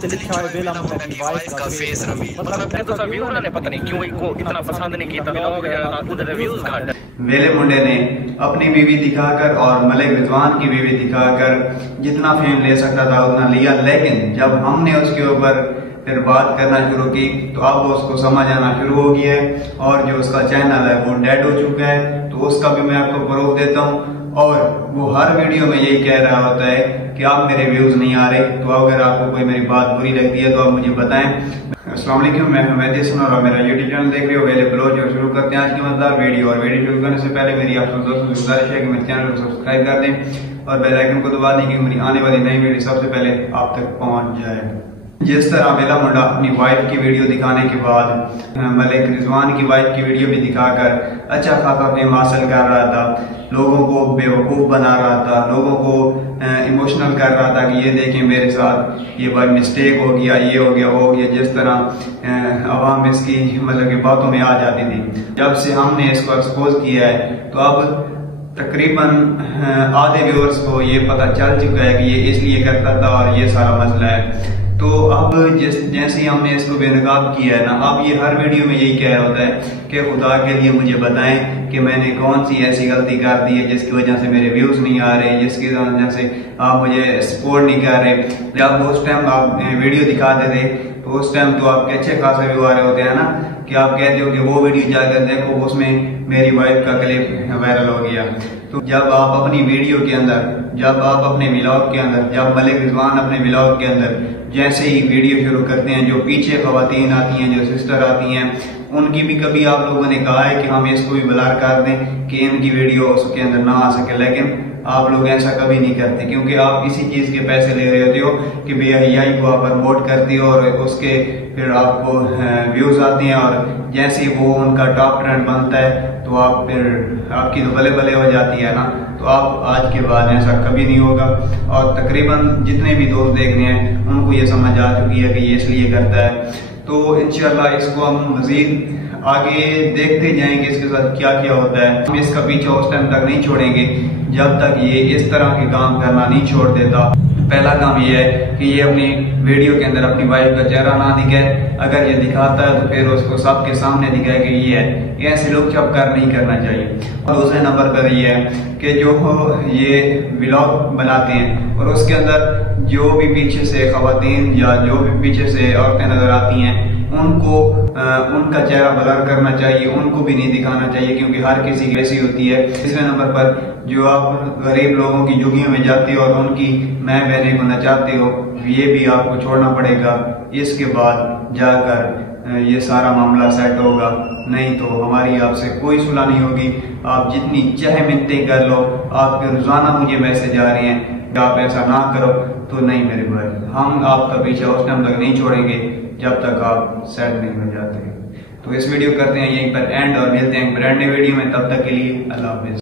तो लिखा है बेला मुंडा की वाइफ का फेस रवि, मतलब तो व्यूअर ने पता नहीं क्यों इनको इतना पसंद नहीं किया व्लॉग, उधर व्यूज घट। वेले मुंडे ने अपनी बीवी दिखाकर और मलिक रिजवान की बीवी दिखाकर जितना फेम ले सकता था उतना लिया, लेकिन जब हमने उसके ऊपर फिर बात करना शुरू की तो अब वो उसको समझ आना शुरू हो गया है और जो उसका चैनल है वो डेड हो चुका है। तो उसका भी मैं आपको प्रूफ देता हूँ और वो हर वीडियो में यही कह रहा होता है कि आप मेरे व्यूज नहीं आ रहे। तो अगर आपको कोई मेरी बात बुरी लगती है तो आप मुझे बताएं। अस्सलाम वालेकुम, मैं हमेदी हसन और मेरा यूट्यूब चैनल देख रहे हो वेले ब्लॉग। जो शुरू करते हैं आज की मतलब वीडियो, और वीडियो शुरू करने से पहले मेरी आप सब दोस्तों से गुजारिश है कि मेरे चैनल को सब्सक्राइब कर दें और बेल आइकन को दबा दें कि मेरी आने वाली नई वीडियो सबसे पहले आप तक पहुंच जाए। जिस तरह वेला मुंडा अपनी वाइफ की वीडियो दिखाने के बाद मलिक रिजवान की वाइफ की वीडियो भी दिखाकर अच्छा खासा फेम हासिल कर रहा था, लोगों को बेवकूफ़ बना रहा था, लोगों को इमोशनल कर रहा था कि ये देखें मेरे साथ ये भाई मिस्टेक हो गया, ये हो गया, वो हो गया। जिस तरह आवाम इसकी मतलब कि बातों में आ जाती थी। जब से हमने इसको एक्सपोज किया है तो अब तकरीबन आधे व्यूअर्स को ये पता चल चुका है कि ये इसलिए करता था और ये सारा मसला है। तो अब जैसे ही हमने इसको बेनकाब किया है ना, अब ये हर वीडियो में यही कह रहा होता है कि खुदा के लिए मुझे बताएं कि मैंने कौन सी ऐसी गलती कर दी है जिसकी वजह से मेरे व्यूज नहीं आ रहे, जिसकी वजह से आप मुझे सपोर्ट नहीं कर रहे। जब उस टाइम आप वीडियो दिखाते थे तो उस टाइम तो आपके अच्छे खासे व्यू आ रहे होते हैं ना, कि आप कहते हो कि वो वीडियो जाकर देखो उसमें मेरी वाइफ का क्लिप वायरल हो गया। तो जब आप अपनी वीडियो के अंदर, जब आप अपने व्लॉग के अंदर, जब मलिक रिजवान अपने व्लॉग के अंदर जैसे ही वीडियो शुरू करते हैं, जो पीछे खवातीन आती हैं, जो सिस्टर आती हैं, उनकी भी कभी आप लोगों ने कहा है कि हम इसको भी ब्लर कर दें कि इनकी वीडियो उसके अंदर ना आ सके, लेकिन आप लोग ऐसा कभी नहीं करते क्योंकि आप इसी चीज के पैसे ले रहे होते हो कि भैया को आप प्रमोट करती हो और उसके फिर आपको व्यूज आते हैं और जैसे वो उनका टॉप ट्रेंड बनता है तो आप फिर आपकी तो बले बले हो जाती है ना। तो आप आज के बाद ऐसा कभी नहीं होगा और तकरीबन जितने भी दोस्त देख रहे हैं उनको ये समझ आ चुकी है कि ये इसलिए करता है। तो इंशाल्लाह इसको हम मजीद आगे देखते जाएंगे इसके साथ क्या क्या होता है। हम इसका पीछा उस टाइम तक नहीं छोड़ेंगे जब तक ये इस तरह के काम करना नहीं छोड़ देता। पहला काम ये है कि ये अपनी वीडियो के अंदर अपनी वाइफ का चेहरा ना दिखाए, अगर ये दिखाता है तो फिर उसको सबके सामने दिखाए कि ये है। ऐसे लोग छप कर नहीं करना चाहिए। और दूसरे नंबर पर ये है कि जो ये व्लॉग बनाते हैं और उसके अंदर जो भी पीछे से खवातीन या जो भी पीछे से औरतें नजर आती हैं उनको उनका चेहरा ब्लर करना चाहिए, उनको भी नहीं दिखाना चाहिए क्योंकि हर किसी की ऐसी होती है। तीसरे नंबर पर जो आप गरीब लोगों की झुग्गियों में जाते हो और उनकी मैं बहने को नचाते हो, ये भी आपको छोड़ना पड़ेगा। इसके बाद जाकर ये सारा मामला सेट होगा, नहीं तो हमारी आपसे कोई सुलह नहीं होगी। आप जितनी चाहे मिन्नतें कर लो, आपके रोजाना मुझे मैसेज आ रहे हैं कि आप ऐसा ना करो, तो नहीं मेरे भाई, हम आपका पीछा उस टाइम तक नहीं छोड़ेंगे जब तक आप सेट नहीं हो जाते। तो इस वीडियो करते हैं यहीं पर एंड और मिलते हैं ब्रांड नई वीडियो में। तब तक के लिए अल्लाह हाफिज।